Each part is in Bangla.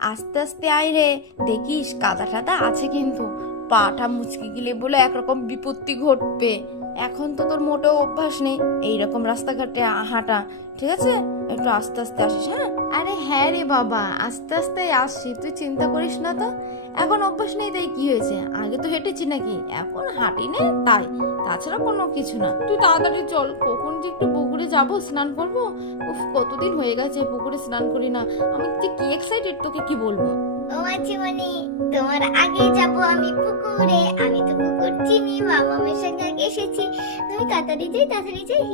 আস্তে আস্তে আয় রে। দেখিস কাদা টাদা আছে কিন্তু। পাটা মুচকি গেলে বলে একরকম বিপত্তি ঘটবে। এখন তো তোর মোটেও অভ্যাস নেই। এইরকম রাস্তাঘাটে হাঁটা ঠিক আছে? একটু আস্তে আস্তে আসিস হ্যাঁ? আরে হ্যাঁ রে বাবা আস্তে আস্তে আসছি তুই চিন্তা করিস না তো। এখন অভ্যাস নেই তাই কি হয়েছে? আগে তো হেঁটেছি নাকি? এখন হাঁটি নে তাই। তাছাড়া কোনো কিছু না। তুই তাড়াতাড়ি চল কখন যে একটু পুকুরে যাব স্নান করব? উফ কতদিন হয়ে গেছে পুকুরে স্নান করি না। আমি যে কি এক্সাইটেড তোকে কি বলব? ও মাছিমণি তোমার আগে যাব আমি পুকুরে, আমি তো পুকুর চিনি, বাবা আমার সঙ্গে আগে এসেছি তুমি তাড়াতাড়ি যাই তাড়াতাড়ি যাই।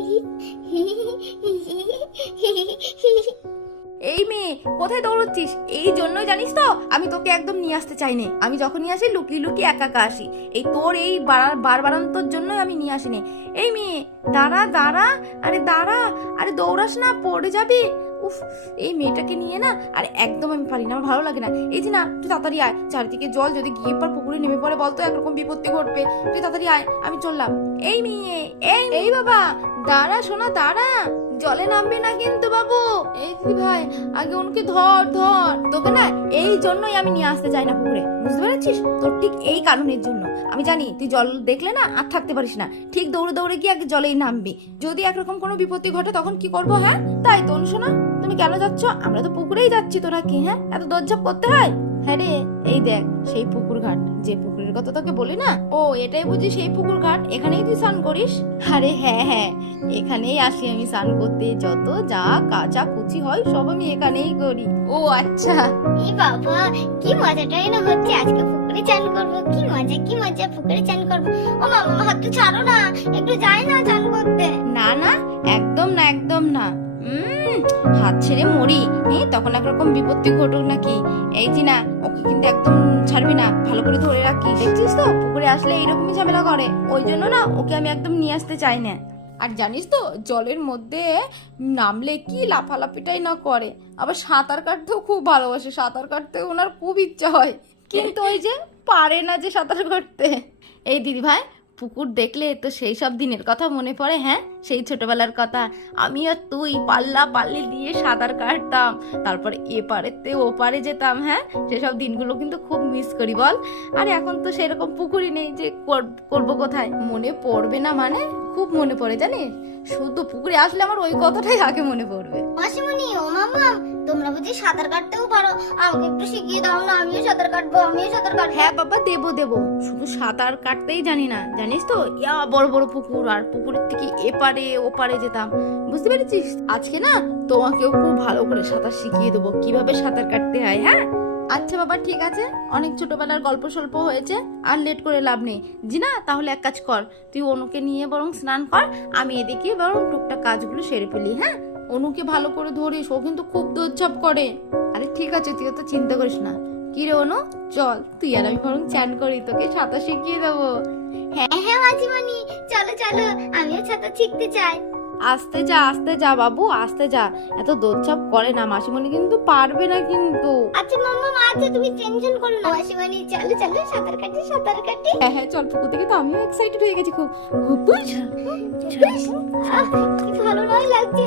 এই মেয়ে, কোথায় দৌড়চ্ছিস? এই জন্যই জানিস তো, আমি তোকে একদম নিয়ে আসতে চাইনি। আমি যখনই আসি লুকিয়ে লুকিয়ে একা একা আসি। এই তোর এই বার- বারবারান্তর জন্যই আমি নিয়ে আসিনি। এই মেয়ে, দাঁড়া দাঁড়া, আরে দাঁড়া, আরে দৌড়াস না, পড়ে যাবি। উফ, এই মেয়েটাকে নিয়ে না, আর একদম আমি পারি না, আমার ভালো লাগে না। এই যে না, তুই তাড়াতাড়ি আয়, চারিদিকে জল, যদি গিয়ে পর পুকুরে নেমে পড়ে, বলতো একরকম বিপত্তি ঘটবে। তুই তাড়াতাড়ি আয়, আমি চললাম। এই মেয়ে, এই এই বাবা, দাঁড়া শোনা দাঁড়া। জলে নামবে না কিন্তু বাবু। এই দিদি ভাই, আগে ওনকে ধর ধর। তোকে না এই জন্যই আমি নিয়ে আসতে চাই না পুকুরে। বুঝতে পেরেছিস? তোর ঠিক এই কারণের জন্য। আমি জানি, তুই জল দেখলে না আর থাকতে পারিস না। ঠিক দৌড়ে দৌড়ে গিয়ে আগে জলেই নামবি। যদি একরকম কোনো বিপত্তি ঘটে, তখন কি করব হ্যাঁ? তাই তো শোনা তুমি কেন যাচ্ছ? আমরা তো পুকুরেই যাচ্ছি তোরা কি হ্যাঁ? এত দরজাপ করতে হয়? হ্যাঁ রে, এই দেখ, সেই পুকুর ঘাট, যে পুকুরের কথা তোকে বলি না? ও এটাই বুঝি সেই পুকুর ঘাট এখানেই তুই স্নান করিস? আরে হ্যাঁ হ্যাঁ এখানেই আসি আমি স্নান করতে। যত যা কাঁচা কুচি হয় সব আমি এখানেই করি। ও আচ্ছা। এই বাবা কি মজাটাই না হচ্ছে আজকে পুকুরে চান করব কি মজা কি মজা পুকুরে চান করব। ও মামা হাত তো ছাড়ো না একটু যাই না চান করতে। না না একদম না একদম না। হাত ছেড়ে মরি। তখন একরকম বিপত্তি ঘটুক নাকি? এই যে না ওকে কিন্তু একদম ছাড়বি না ভালো করে ধরে রাখি দেখছিস তো পুকুরে আসলে এইরকমই ঝামেলা করে। ওই জন্য না ওকে আমি একদম নিয়ে আসতে চাই না। আর জানিস তো জলের মধ্যে নামলে কি লাফালাফিটাই না করে। আবার সাঁতার কাটতেও খুব ভালোবাসে সাঁতার কাটতে ওনার খুব ইচ্ছা হয়। কিন্তু ওই যে পারে না যে সাঁতার কাটতে। এই দিদি ভাই পুকুর দেখলে তো সেই সব দিনের কথা মনে পড়ে হ্যাঁ? সেই ছোটবেলার কথা। আমি আর তুই পাল্লা পাল্লি দিয়ে সাঁতার কাটতাম। তারপরে এ পারেতে ও পারে যেতাম হ্যাঁ? সেসব দিনগুলো কিন্তু খুব মিস করি বল। আর এখন তো সেরকম পুকুরই নেই যে কর- করব কোথায়? মনে পড়বে না মানে? খুব মনে পড়ে জানিস? শুধু পুকুরে আসলে আমার ওই কথাটাই আগে মনে পড়বে। মাসিমণি ও মামা তোমরা বুঝি সাঁতার কাটতেও পারো। আমাকে একটু শিখিয়ে দাও না আমিও সাঁতার কাটবো আমিও সাঁতার কাটবো। হ্যাঁ বাবা দেবো দেবো। শুধু সাঁতার কাটতেই জানি না জানিস তো? ইয়া বড় বড় পুকুর আর পুকুরের থেকে এপারে ওপারে যেতাম। বুঝতে পেরেছিস? আজকে না তোমাকেও খুব ভালো করে সাঁতার শিখিয়ে দেবো। কীভাবে সাঁতার কাটতে হয় হ্যাঁ? আচ্ছা বাবা ঠিক আছে। অনেক ছোটবেলার গল্প স্বল্প হয়েছে আর লেট করে লাভ নেই। জি না তাহলে এক কাজ কর। তুই অনুকে নিয়ে বরং স্নান কর আমি এদিকে বরং টুকটাক কাজগুলো সেরে ফেলি হ্যাঁ? অনুকে ভালো করে ধরিস ও কিন্তু খুব দৌড়ঝাপ করে। আরে ঠিক আছে তুই তো চিন্তা করিস না। কি রে অনু? চল তুই আর আমি বরং চান করি তোকে সাঁতার শিখিয়ে দেবো। হ্যাঁ হ্যাঁ মাসিমণি চলো চলো আমিও ছাতা শিখতে চাই। আস্তে যা আস্তে যা বাবু আস্তে যা। এত দৌড়ঝাপ করে না মাসিমণি কিন্তু পারবে না কিন্তু। আচ্ছা মাম্মা মা আচ্ছা তুমি টেনশন করো না মাসিমণি। চলো চলো সাঁতার কাটি সাঁতার কাটি। হ্যাঁ হ্যাঁ চল পুকুর থেকে তো আমিও এক্সাইটেড হয়ে গেছি খুব। খুব? কি ভালো নয় লাগছে।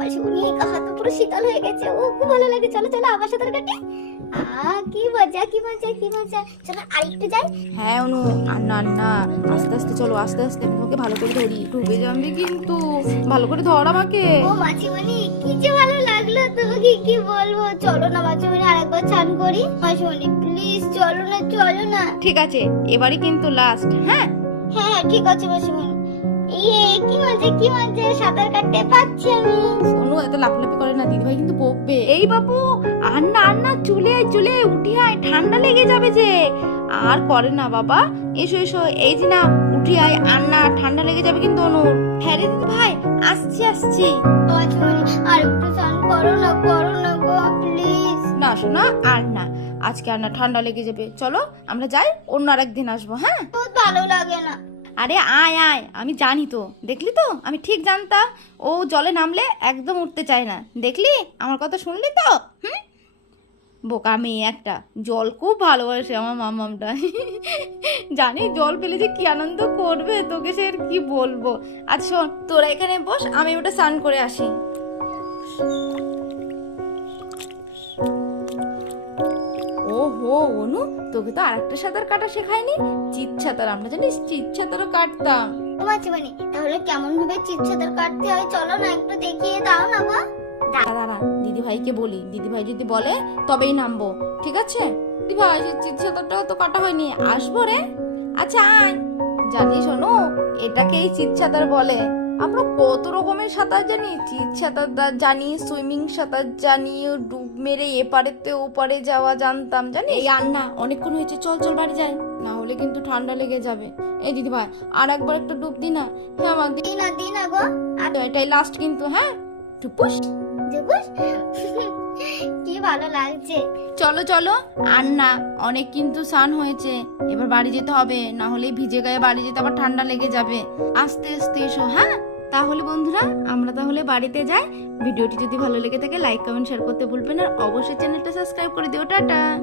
মাসিমণি হাত তো পুরো শীতল হয়ে গেছে। ও খুব ভালো লাগে। চলো চলো আবার সাঁতার কাটি। কি মজা কি মজা কি মজা। চলো আরেকটু যাই। হ্যাঁ অনু না না আস্তে আস্তে চলো আস্তে আস্তে। তোমাকে ভালো করে ধরি। ডুবে যাবে কিন্তু ভালো করে ধর আমাকে। ও মাসিমণি কি যে ভালো লাগল তোমাকে কি বলব? চলো না মাসিমণি আরেকবার চান করি। মাসিমণি প্লিজ চলো না চলো না। ঠিক আছে এবারই কিন্তু লাস্ট হ্যাঁ? হ্যাঁ হ্যাঁ ঠিক আছে মাসিমণি। ইয়ে কি মজা কি মজা সাঁতার কাটতে পারছি আমি। অনু এত লাফলাফি করে না দিদিভাই কিন্তু বকবে। এই বাবু আর না আর না চুলে চুলে উঠে আয় ঠান্ডা লেগে যাবে যে। আর করে না বাবা। এসো এসো এই যে না উঠে আয় আর না ঠান্ডা লেগে যাবে কিন্তু অনু। হ্যাঁ রে ভাই আসছি আসছি। আর একটু চান করো না করো না গো প্লিজ না শোনা আর না। আজকে আর না ঠান্ডা লেগে যাবে। চলো আমরা যাই অন্য আর একদিন আসব হ্যাঁ? বহুত ভালো লাগে না। আরে আয় আয় আমি জানি তো। দেখলি তো? আমি ঠিক জানতাম। ও জলে নামলে একদম উঠতে চায় না। দেখলি? আমার কথা শুনলি তো? হুম? বোকা মেয়ে একটা। জল খুব ভালোবাসে আমার মামামটা। জানি জল পেলে যে কি আনন্দ করবে? তোকে সে আর কি বলব? আচ্ছা তোরা এখানে বস, আমি ওটা স্নান করে আসি। ও হো অনু, তোকে তো আরেকটা সাঁতার কাটা শেখায়নি? চিত সাঁতার, আমরা জানিস চিত সাঁতারও কাটতাম। তাহলে কেমন ভাবে চিৎসাদের কাটতে হয়? চলো না, একটু দেখিয়ে দাও না দাঁড়া দাঁড়া দিদি ভাইকে বলি দিদি ভাই যদি বলে তবেই নামবো ঠিক আছে? দিদি ভাই সে তো কাটা হয়নি আসব রে। আচ্ছা আয়। জানিস শোনো এটাকেই চিত বলে। আমরা কত রকমের সাঁতার জানি চিত সাঁতার জানি সুইমিং সাঁতার জানি ডুব মেরে এপারেতে ওপারে যাওয়া জানতাম জানি এই আর অনেকক্ষণ হয়েছে চল চল বাড়ি যাই। না হলে কিন্তু ঠান্ডা লেগে যাবে। এই দিদি ভাই আর একবার একটা ডুব দি না। হ্যাঁ মা দি দিনা দিনা গো। এটাই লাস্ট কিন্তু হ্যাঁ? টুপুস। কি ভালো লাগছে। চলো চলো। আর না অনেক কিন্তু সান হয়েছে। এবার বাড়ি যেতে হবে, না হলে ভিজে গায়ে বাড়ি যেতে আবার ঠান্ডা লেগে যাবে। আস্তে আস্তে এসো হ্যাঁ? তাহলে বন্ধুরা, আমরা তাহলে বাড়িতে যাই। ভিডিওটি যদি ভালো লেগে থাকে লাইক কমেন্ট শেয়ার করতে ভুলবেন আর অবশ্যই চ্যানেলটা সাবস্ক্রাইব করে দিও। টাটা!